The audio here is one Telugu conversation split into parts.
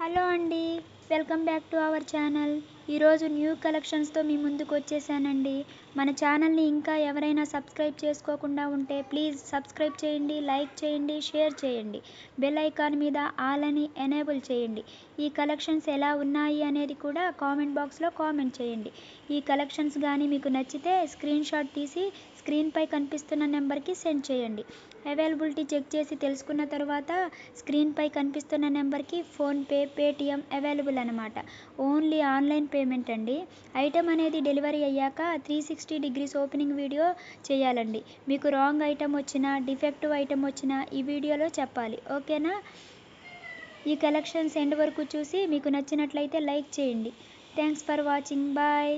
హలో అండి, welcome back to our channel. ఈరోజు న్యూ కలెక్షన్స్తో మీ ముందుకు వచ్చేసానండి. మన ఛానల్ని ఇంకా ఎవరైనా సబ్స్క్రైబ్ చేసుకోకుండా ఉంటే ప్లీజ్ సబ్స్క్రైబ్ చేయండి, లైక్ చేయండి, షేర్ చేయండి. బెల్ ఐకాన్ మీద ఆల్ అని ఎనేబుల్ చేయండి. ఈ కలెక్షన్స్ ఎలా ఉన్నాయి అనేది కూడా కామెంట్ బాక్స్లో కామెంట్ చేయండి. ఈ కలెక్షన్స్ కానీ మీకు నచ్చితే స్క్రీన్ షాట్ తీసి స్క్రీన్పై కనిపిస్తున్న నెంబర్కి సెండ్ చేయండి. అవైలబిలిటీ చెక్ చేసి తెలుసుకున్న తర్వాత స్క్రీన్పై కనిపిస్తున్న నెంబర్కి ఫోన్పే, పేటిఎం అవైలబుల్ అనమాట. ఓన్లీ ఆన్లైన్ పేమెంట్ అండి. ఐటమ్ అనేది డెలివరీ అయ్యాక 360 డిగ్రీస్ ఓపెనింగ్ వీడియో చేయాలండి. మీకు రాంగ్ ఐటమ్ వచ్చినా, డిఫెక్టివ్ ఐటమ్ వచ్చినా ఈ వీడియోలో చెప్పాలి, ఓకేనా? ఈ కలెక్షన్స్ ఎండ్ వరకు చూసి మీకు నచ్చినట్లయితే లైక్ చేయండి. Thanks for watching. బాయ్.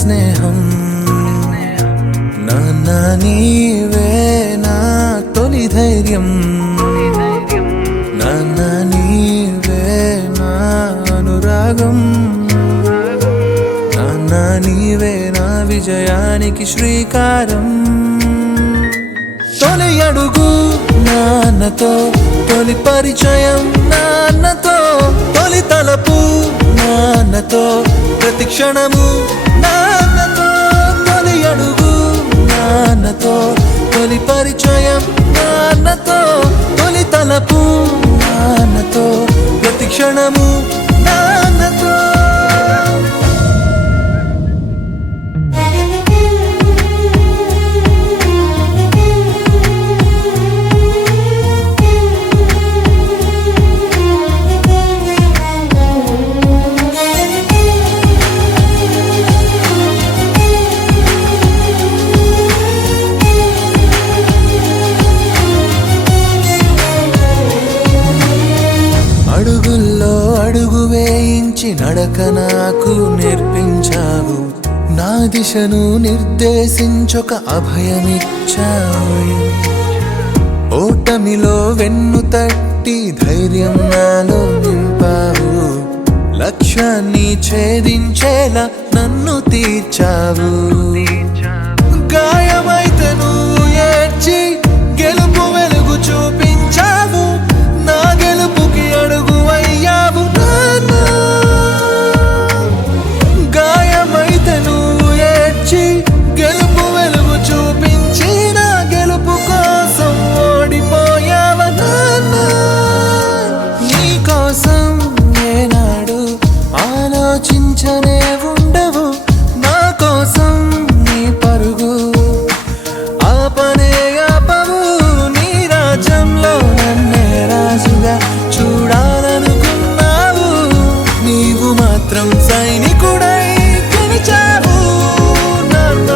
స్నేహం నాన్న నీవే నా తొలి ధైర్యం, నాన్న నీవే నా అనురాగం, నాన్న నీవే నా విజయానికి శ్రీకారం. తొలి అడుగు నాన్నతో, తొలి పరిచయం నాన్నతో, తొలి తలపు నాన్నతో, ప్రతి క్షణము నాన్నతో. తొలి అడుగు నాన్నతో, తొలి పరిచయం నాన్నతో, తొలి తలపు నాన్నతో, ప్రతి క్షణము నాన్నతో. అడుగుల్లో అడుగు వేయించి నడక నాకు నేర్పించావు, నా దిశను నిర్దేశించొక అభయమిచ్చావు. ఓటమిలో వెన్ను తట్టి ధైర్యం నాలో నింపావు, లక్ష్యాన్ని ఛేదించేలా నన్ను తీర్చావు. గాయమైతే నువ్వు ఏడ్చి గెలుపు వెలుగు చూపించావు, నా గెలుపుకి అడుగు అయ్యావు నాన్న. గాయమైతే నువ్వు ఏడ్చి గెలుపు వెలుగు చూపించి, నా గెలుపు కోసం ఓడిపోయావు నాన్న. నీ కోసం ఏనాడు ఆలోచించనే ఉండవు, నా కోసం నీ పరుగు ఆపనే ఆపవు. నీ రాజ్యంలో నన్నే రాజుగా చూడాలనుకున్నావు, నీవు మాత్రం సైనికుడై గెలిచావు నాన్న.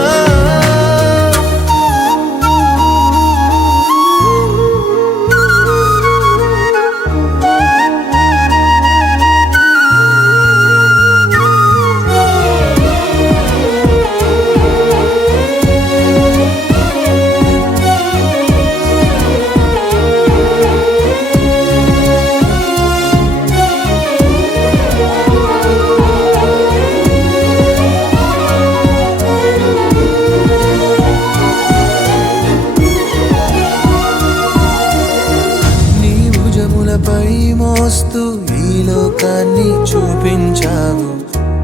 పై మోస్తూ ఈ లోకాన్ని చూపించావు,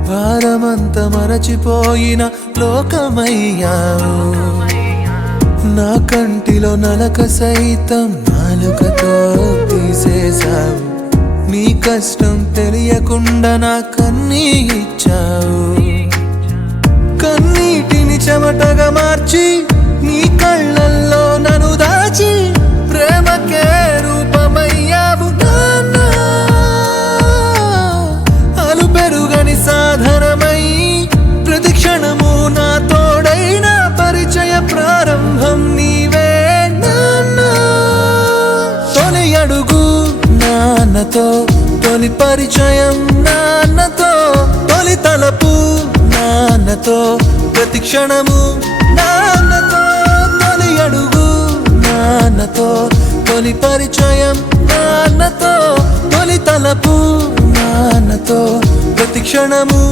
భారమంత మరచిపోయిన లోకమయ్యావు. నా కంటిలో నలక సైతం నాలుకతో తీసేశావు, నీ కష్టం తెలియకుండా నా కన్నీ ఇచ్చావు. కన్నీటిని చెమటగా మార్చి నీ కళ్ళల్లో నన్ను దాచి, ప్రేమకే రూపమయ్యావు నాన్న. అలు పెరుగని సాధనమై ప్రతి క్షణము నా తోడైన పరిచయ ప్రారంభం నీవే నాన్న. తొలి అడుగు నాన్నతో, తొలి పరిచయం నా నాన్నతో ప్రతి క్షణము, నాన్నతో తొలి అడుగు, నాన్నతో తొలి పరిచయం, నాన్నతో తొలి తలపు, నాన్నతో ప్రతి క్షణము